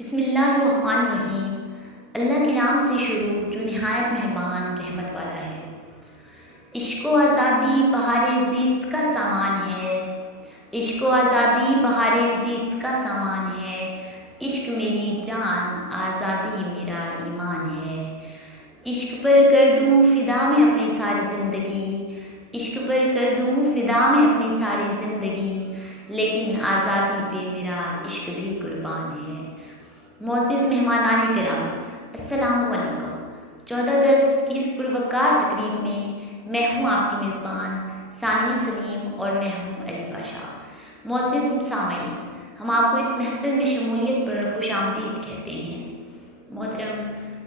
बिस्मिल्लाहिर्रहमानिर्रहीम। अल्लाह के नाम से शुरू जो निहायत मेहरबान रहमत वाला है। इश्क व आज़ादी बहारे ज़िस्त का सामान है। इश्क व आज़ादी बहारे ज़िस्त का सामान है। इश्क मेरी जान आज़ादी मेरा ईमान है। इश्क पर कर दूँ फ़िदा में अपनी सारी ज़िंदगी। इश्क पर कर दूँ फ़िदा में अपनी सारी ज़िंदगी। लेकिन आज़ादी पे मेरा इश्क भी कुर्बान है। मोअज़्ज़िज़ मेहमानान किराम, अस्सलामु अलैकुम। 14 अगस्त की इस पुरवकार तकरीब में मैं हूँ आपकी मेज़बान सानिया सलीम और मैं हूँ अली पाशा। मोअज़्ज़िज़ सामीन, हम आपको इस महफ़िल में शमूलियत पर खुशामदीद कहते हैं। मोहतरम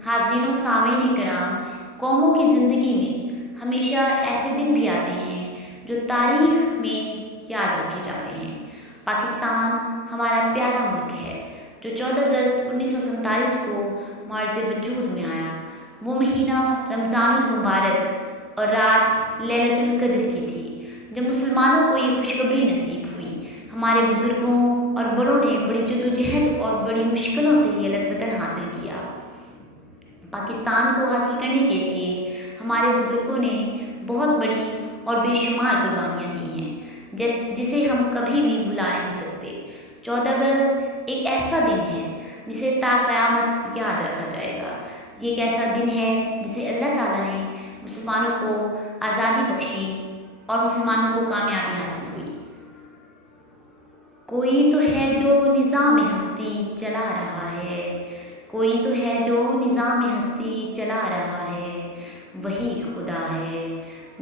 हाज़रीन व सामीन किराम, कौमों की ज़िंदगी में हमेशा ऐसे दिन भी आते हैं जो तारीख़ में याद रखे जाते हैं। पाकिस्तान हमारा प्यारा मुल्क है जो 14 अगस्त 1947 को मार्ज़े वजूद में आया। वो महीना रमज़ानुल मुबारक और रात लैलतुल क़द्र की थी जब मुसलमानों को ये खुशखबरी नसीब हुई। हमारे बुज़ुर्गों और बड़ों ने बड़ी जद्दोजहद और बड़ी मुश्किलों से ये अलग वतन हासिल किया। पाकिस्तान को हासिल करने के लिए हमारे बुज़ुर्गों ने बहुत बड़ी और बेशुमार कुर्बानियाँ दी हैं जिसे हम कभी भी भुला नहीं सकते। 14 अगस्त एक ऐसा दिन है जिसे ता क़यामत याद रखा जाएगा। ये एक ऐसा दिन है जिसे अल्लाह ताला ने मुसलमानों को आज़ादी बख्शी और मुसलमानों को कामयाबी हासिल हुई। कोई तो है जो निज़ाम हस्ती चला रहा है। कोई तो है जो निज़ाम हस्ती चला रहा है। वही खुदा है,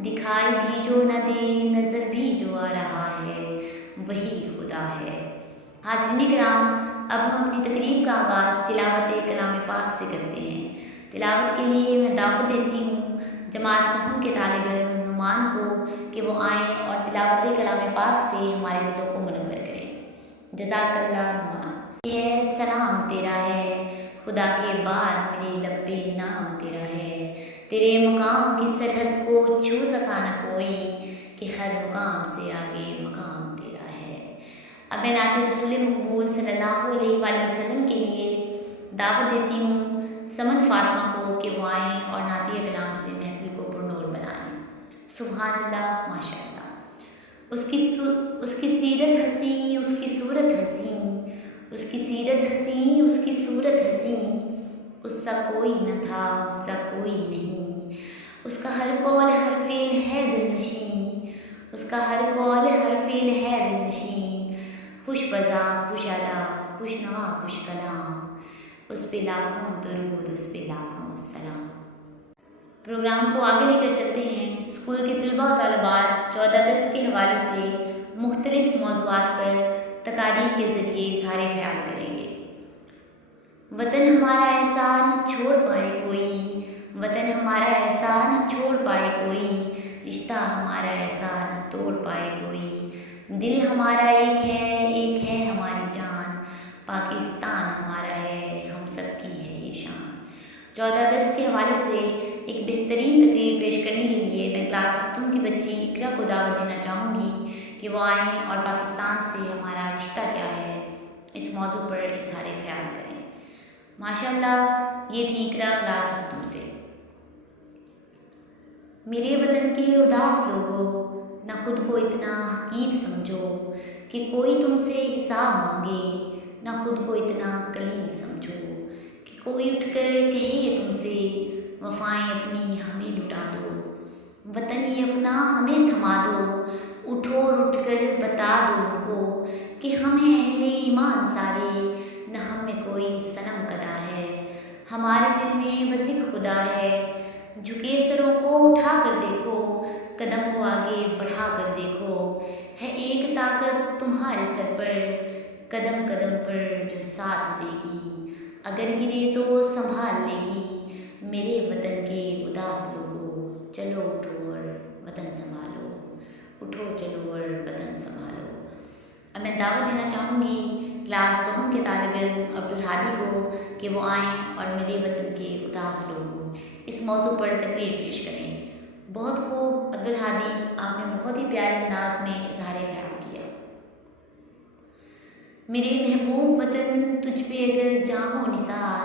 दिखाई भी जो न दे, नज़र भी जो आ रहा है। वही खुदा है। हाज़रीन किराम, अब हम अपनी तकरीब का आगाज़ तिलावत कलाम पाक से करते हैं। तिलावत के लिए मैं दावत देती हूँ जमात नहम के तालिब इल्म नुमान को कि वो आएँ और तिलावत कलाम पाक से हमारे दिलों को मुनव्वर करें। जज़ाकल्लाह नुमान। यह सलाम तेरा है खुदा के बाद मेरे लब्बे नाम तेरा है। तेरे मकाम की सरहद को छू सका न कोई कि हर मुकाम से आगे मकाम तेरा है। अब मैं नाते रसूल मकबूल सल्लल्लाहु अलैहि वसल्लम के लिए दावत देती हूँ समन फातिमा को कि वो आएँ और नातिया कलाम से महफिल को पुरनूर बनाएँ। सुभान अल्लाह, माशाअल्लाह। उसकी सीरत हसी, उसकी सूरत हसी, उसकी सीरत हसी, उसकी सूरत हसी। उससा कोई न था, उससा कोई नहीं। उसका हर कौल हर फ़ेल है दिलनशी। उसका हर कौल हर फ़ेल है दिलनशी। खुश बज़ा खुश अदा खुश नवा खुश कलाम। उस पे लाखों दुरूद, उस पे लाखों सलाम। प्रोग्राम को आगे लेकर चलते हैं। स्कूल के तलबा और तलबात 14 अगस्त के हवाले से मुख्तलिफ़ मौज़ूआत पर तकारीर के ज़रिए इज़हार ख़याल करेंगे। वतन हमारा ऐसा न छोड़ पाए कोई। वतन हमारा ऐसा न छोड़ पाए कोई। रिश्ता हमारा ऐसा न तोड़ पाए कोई। दिल हमारा एक है हमारी जान। पाकिस्तान हमारा है, हम सबकी है ये शान। 14 अगस्त के हवाले से एक बेहतरीन तकरीर पेश करने के लिए मैं क्लास अफ्तूम की बच्ची इकरा को दावत देना चाहूँगी कि वो आएँ और पाकिस्तान से हमारा रिश्ता क्या है इस मौजू पर इज़हार ख़याल करें। माशाअल्लाह, ये थी इकरा क्लास अफ्तूम से। मेरे वतन के उदास लोगों, न खुद को इतना हकीर समझो कि कोई तुमसे हिसाब मांगे। न खुद को इतना कलील समझो कि कोई उठकर कहे तुमसे वफ़ाएं अपनी हमें लुटा दो। वतन ये अपना हमें थमा दो। उठो और उठकर बता दो उनको कि हम हैं अहले ईमान सारे। न हम में कोई सनम कदा है, हमारे दिल में बस एक खुदा है। झुके सरों को उठा कर देखो, कदम को आगे बढ़ा कर देखो। है एक ताकत तुम्हारे सर पर, कदम कदम पर जो साथ देगी। अगर गिरे तो संभाल लेगी। मेरे वतन के उदास लोगों, चलो उठो और वतन संभालो। उठो चलो और वतन संभालो। अब मैं दावत देना चाहूँगी क्लास नहम के तालिब इल्म अब्दुल हादी को कि वो आएँ और मेरे वतन के उदास लोगों इस मौजू पर तकरीर पेश करें। बहुत खूब अब्दुल हादी, आपने बहुत ही प्यारे अंदाज में इज़हार ख़याल किया। मेरे महबूब वतन तुझ पे अगर जाहों निसार,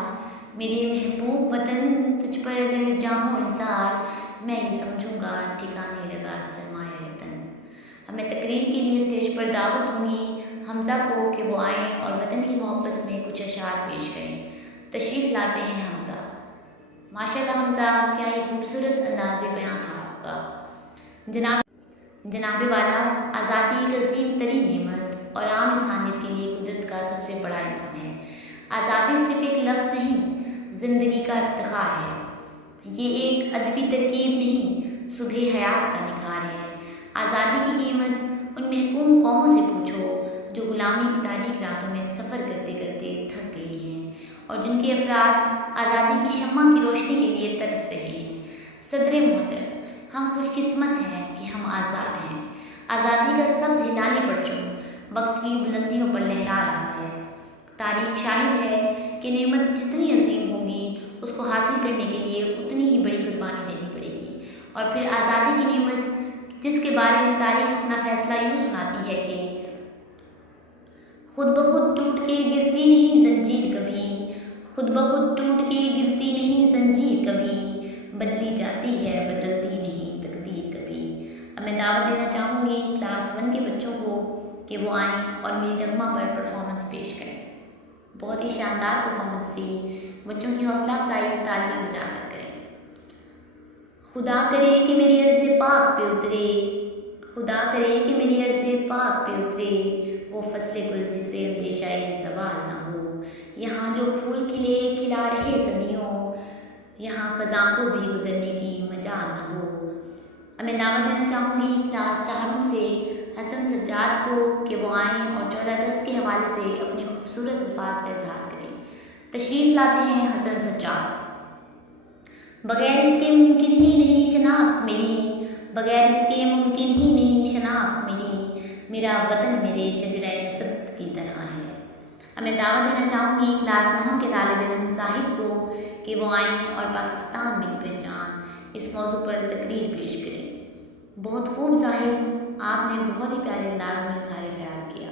मेरे महबूब वतन तुझ पर अगर जाहों निसार, मैं ये समझूंगा ठिकाने लगा सरमाया तन। अब मैं तकरीर के लिए स्टेज पर दावत दूंगी हमज़ा को कि वो आएँ और वतन की मोहब्बत में कुछ अशार पेश करें। तशरीफ़ लाते हैं हमज़ा। माशाल्लाह हमज़ा, क्या ही खूबसूरत अंदाज़ बयां था आपका। जनाब वाला, आज़ादी एक अजीम तरीन नेमत और आम इंसानियत के लिए कुदरत का सबसे बड़ा इनाम है। आज़ादी सिर्फ़ एक लफ्ज़ नहीं, ज़िंदगी का इफ्तिखार है। ये एक अदबी तरकीब नहीं, सुबह हयात का निखार है। आज़ादी की कीमत उन महकूम कौमों से पूछो जो गुलामी की तारीक रातों में सफ़र करते करते थक गई हैं और जिनके अफराद आज़ादी की शम्मा की रोशनी के लिए तरस रहे हैं। सदर मोहतरम, हम खुशकिस्मत हैं कि हम आज़ाद हैं। आज़ादी का सब्ज़ हिलाली परचम वक्त की बुलंदियों पर लहरा रहा है। तारीख शाहिद है कि नेमत जितनी अजीम होगी उसको हासिल करने के लिए उतनी ही बड़ी कुर्बानी देनी पड़ेगी। और फिर आज़ादी की नेमत जिसके बारे में तारीख अपना फैसला यूँ सुनाती है कि खुद ब खुद टूट के गिरती नहीं जंजीर कभी, खुद ब खुद टूट के गिरती नहीं जंजीर कभी, बदली जाती है बदलती नहीं तकदीर कभी। अब मैं दावत देना चाहूँगी क्लास 1 के बच्चों को कि वो आएँ और मेरी नगमा पर परफॉर्मेंस पेश करें। बहुत ही शानदार परफॉर्मेंस थी, बच्चों की हौसला अफजाई तालियां बजाकर करें। खुदा करे कि मेरी अर्ज़ पाक पे उतरे, खुदा करे कि मेरी अर्ज़ पाक पे उतरे, वो फसले गुल जिसे अंदेशाए ज़वाल ना हो। यहाँ जो फूल खिले खिला रहे सदियों, यहाँ ख़ज़ां को भी गुज़रने की मजाल ना हो। अब मैं दावत देना चाहूँगी क्लास 4 से हसन सज्जाद को कि वो आएँ और 14 अगस्त के हवाले से अपने खूबसूरत अल्फाज का इजहार करें। तशरीफ़ लाते हैं हसन सज्जाद। बग़ैर इसके मुमकिन ही नहीं शनाख्त मेरी, बग़ैर इसके मुमकिन ही नहीं शनाख्त मेरी, मेरा वतन मेरे शजरे नसब की तरह है। अब मैं दावत देना चाहूँगी क्लास 9 के तालिब इल्म साहिद को कि वो आएँ और पाकिस्तान मेरी पहचान इस मौजू पर तकरीर पेश करें। बहुत खूब जाहिद, आपने बहुत ही प्यारे अंदाज में इज़हार ख्याल किया।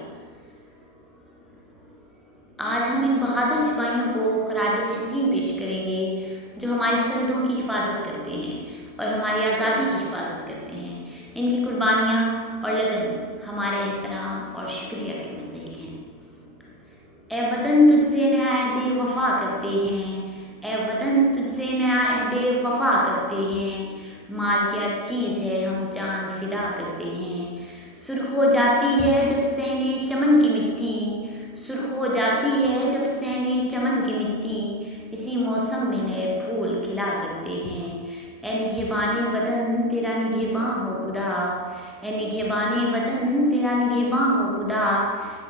आज हम इन बहादुर सिपाहियों को खराज तहसीन पेश करेंगे जो हमारी सरहदों की हिफाजत करते हैं और हमारी आज़ादी की हिफाजत करते हैं। इनकी कुर्बानियाँ और लगन हमारे एहतराम और शुक्रिया के मुस्तहिक हैं। ए वतन तुझसे नया अहद वफ़ा करते हैं, ए वतन तुझसे नया अहद वफ़ा करते हैं, माल क्या चीज़ है हम जान फिदा करते हैं। सुर्ख हो जाती है जब सहने चमन की मिट्टी, सुर्ख हो जाती है जब सहने चमन की मिट्टी, इसी मौसम में नए फूल खिला करते हैं। ए निगहबाने वतन तेरा निगहबां हो खुदा, ए निगहबाने वतन तेरा निगहबां हो खुदा,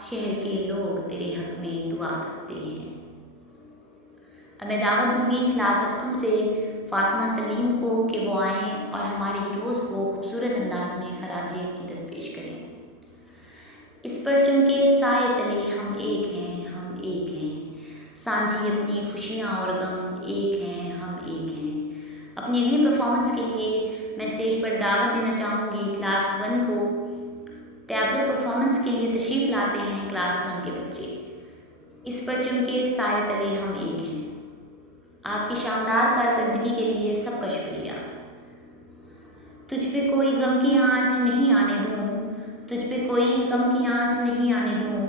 शहर के लोग तेरे हक में दुआ करते हैं। अब मैं दावत दूंगी क्लास 7 से फ़ातिमा सलीम को कि वो आएँ और हमारे हीरोज़ को खूबसूरत अंदाज में खराज अक़ीदत पेश करें। इस परचम के साए तले हम एक हैं, हम एक हैं, सांझी अपनी खुशियाँ और गम एक हैं, हम एक हैं। अपनी अगली परफॉर्मेंस के लिए मैं स्टेज पर दावत देना चाहूँगी क्लास 1 को। टैबलो परफॉर्मेंस के लिए तशरीफ़ लाते हैं क्लास 1 के बच्चे। इस परचम के साए तले हम एक हैं। आपकी शानदार कारकर्दगी के लिए सबका शुक्रिया। तुझ पे कोई गम की आँच नहीं आने दूँ, तुझ पे कोई गम की आँच नहीं आने दूँ,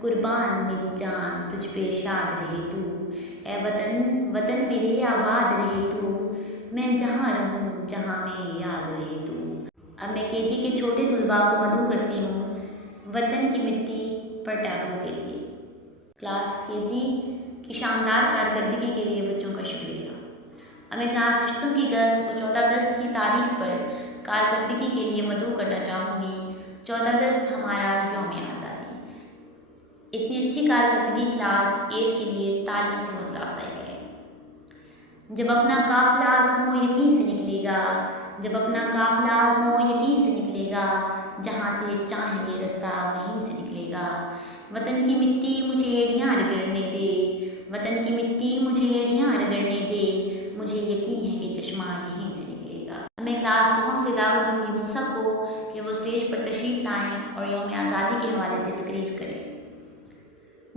कुर्बान मेरी जान तुझ पे शाद रहे तू। ए वतन वतन मेरे आबाद रहे तू, मैं जहाँ रहूँ जहाँ में याद रहे तू। अब मैं केजी के छोटे तुलबा को मदऊ करती हूँ वतन की मिट्टी पर टैबलो के लिए। क्लास केजी की शानदार कारकर्दगी के लिए बच्चों का शुक्रिया। अब मैं क्लास 8 की गर्ल्स को 14 अगस्त की तारीख पर कारकर्दगी के लिए मदऊ करना चाहूँगी। 14 अगस्त हमारा यौम आज़ादी। इतनी अच्छी कारकर्दगी क्लास 8 के लिए तालियों से हौसला अफजाई करें। जब अपना काफ़िला आज़मो यकीन से निकलेगा, जब अपना काफ़िला आज़मो यकीन से निकलेगा, जहाँ से चाहेंगे रास्ता वहीं से निकलेगा। वतन की मिट्टी मुझे एड़ियाँ रगड़ने दे, वतन की मिट्टी मुझे एड़ियाँ रगड़ने दे, मुझे यकीन है कि चश्मा यहीं से निकलेगा। मैं क्लास 2 से दावत दूंगी मूसा को कि वो स्टेज पर तशरीफ़ लाएँ और यौम आज़ादी के हवाले से तकरीर करें।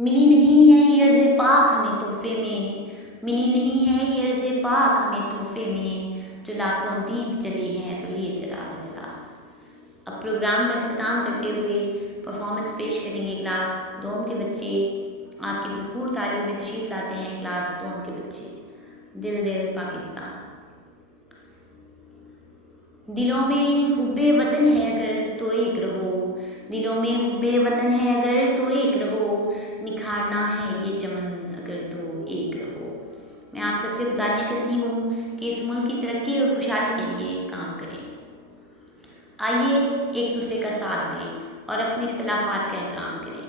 मिली नहीं है ये अर्ज़ पाक हमें तोहफे में, मिली नहीं है ये अर्ज़ पाक हमें तोहफे में, जो लाखों दीप जले हैं तो ये चिराग जला। अब प्रोग्राम का अख्ताम करते हुए परफॉर्मेंस पेश करेंगे क्लास 2 के बच्चे। आपकी भरपूर तालियों में तशरीफ़ लाते हैं क्लास 2 के बच्चे। दिल दिल पाकिस्तान। दिलों में हुब्बे वतन है अगर तो एक रहो, दिलों में हुब्बे वतन है अगर तो एक रहो, निखारना है ये चमन अगर तो एक रहो। मैं आप सबसे गुजारिश करती हूँ कि इस मुल्क की तरक्की और खुशहाली के लिए काम करें। आइए एक दूसरे का साथ दें और अपने इख्तिलाफ़ात का एहतराम करें।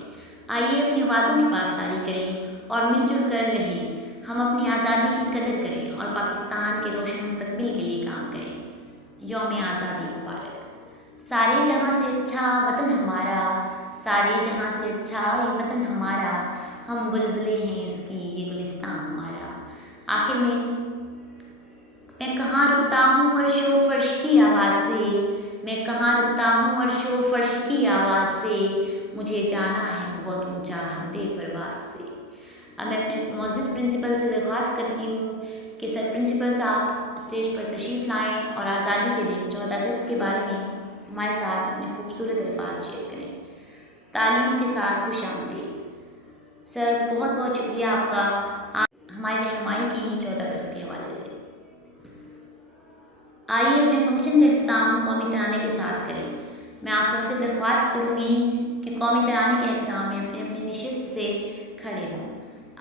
आइए अपने वादों की पासदारी करें और मिलजुल कर रहें। हम अपनी आज़ादी की कदर करें और पाकिस्तान के रोशन मुस्तकबिल के लिए काम करें। यौम आज़ादी मुबारक। सारे जहाँ से अच्छा वतन हमारा, सारे जहाँ से अच्छा ये वतन हमारा, हम बुलबुलें हैं इसकी ये गुलिस्तान हमारा। आखिर में मैं कहाँ रुकता हूँ अर्शो फर्श की आवाज़ से, मैं कहाँ रुकता हूँ अर्शो फर्श की आवाज़ से, मुझे जाना है बहुत ऊंचा हद्दे परवाज़ से। अब मैं अपने मोअज़्ज़िज़ प्रिंसिपल से दरख्वास्त करती हूँ कि सर प्रिंसिपल साहब स्टेज पर तशरीफ़ लाएँ और आज़ादी के दिन 14 अगस्त के बारे में हमारे साथ अपने खूबसूरत अल्फाज शेयर करें। तालियों के साथ खुशामदीद। सर बहुत बहुत शुक्रिया आपका हमारी रहनुमाई की 14 अगस्त के हवाले से। आइए अपने फंक्शन का अख्ताम कौमी तराने के साथ करें। मैं आप सबसे दरख्वास्त करूँगी कि कौमी तराने के एहतराम में अपनी अपनी नशिस्त से खड़े हों।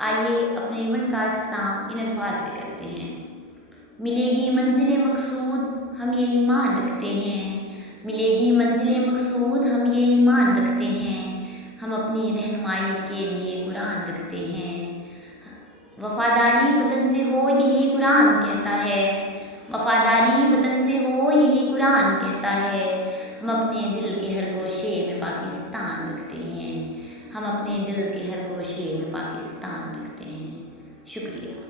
आइए अपने इवेंट का अख्ताम इन अल्फाज से करते हैं। मिलेगी मंजिल मकसूद हम ये ईमान रखते हैं, मिलेगी मंजिल मकसूद हम ये ईमान रखते हैं, हम अपनी रहनुमाई के लिए कुरान रखते हैं। वफ़ादारी वतन से हो यही कुरान कहता है, वफ़ादारी वतन से हो यही कुरान कहता है, हम अपने दिल के हर गोशे में पाकिस्तान रखते हैं, हम अपने दिल के हर गोशे में पाकिस्तान रखते हैं। शुक्रिया।